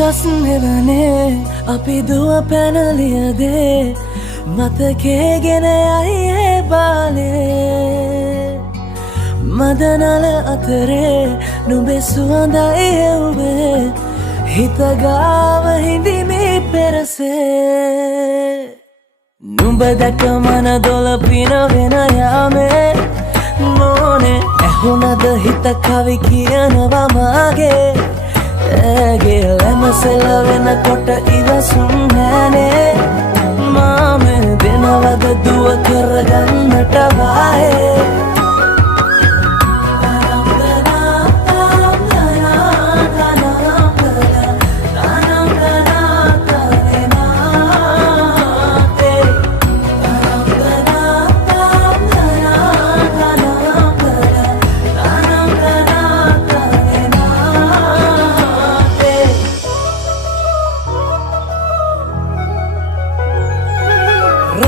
ගස් නෙවනේ අපි දුව පැනලියදේ මතකේගෙන යයි ඒ බාලේ මදනල අතරේ නුඹේ සුවඳයි එව්වේ හිතගාව හිඳිමි පෙරසේ නුඹ දැක මන දොළ පිනවෙන යාමේ මොනේ ඇහුණද හිත කවි කියනවා මාගේ ඇගේ ලැමසෙල වෙනකොට ඉවසුම් නෑනේ මාම දෙනවද දුව කරගන්නට වායේ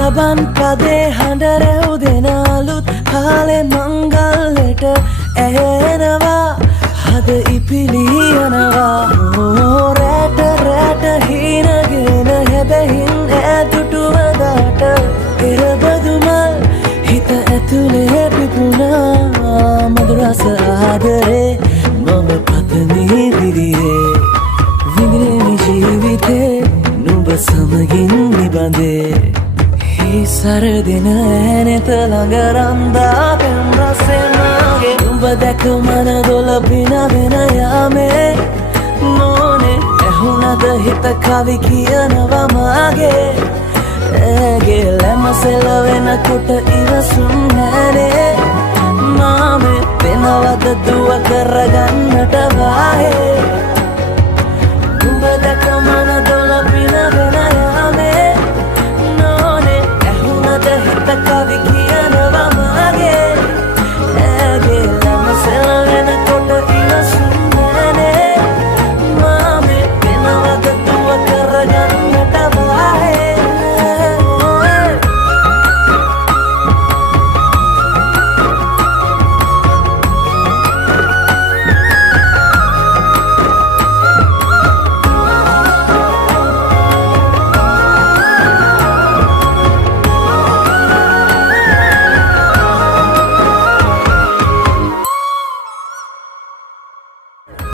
රබන් පදේ හඬ රැව් දෙන අලුත් කාලේ මංගල්ලෙට ඇහෙනවා හද ඉපිලියනවා රැට රැට හීනගෙන හැබැහින් ඈදුටුවදාට එරබදුමල් හිත ඇතුලේ පිපුණා මధుරස ආදරේ මම පතමි විදියේ විඳින ජීවිතේ නුඹ සමගින් නිබඳේ සරදින ඇනෙත ළඟ රන්දා පෙම් රසේ මාගේ නුඹ දැක මන දොළ පිනවෙන යාමේ මොනේ ඇහුණද හිත කවි කියනවා මාගේ ඇගේ ලැමසෙල වෙනකොට ඉවසුම් නෑනේ මාම වෙනවද දුව කරගන්නට වායේ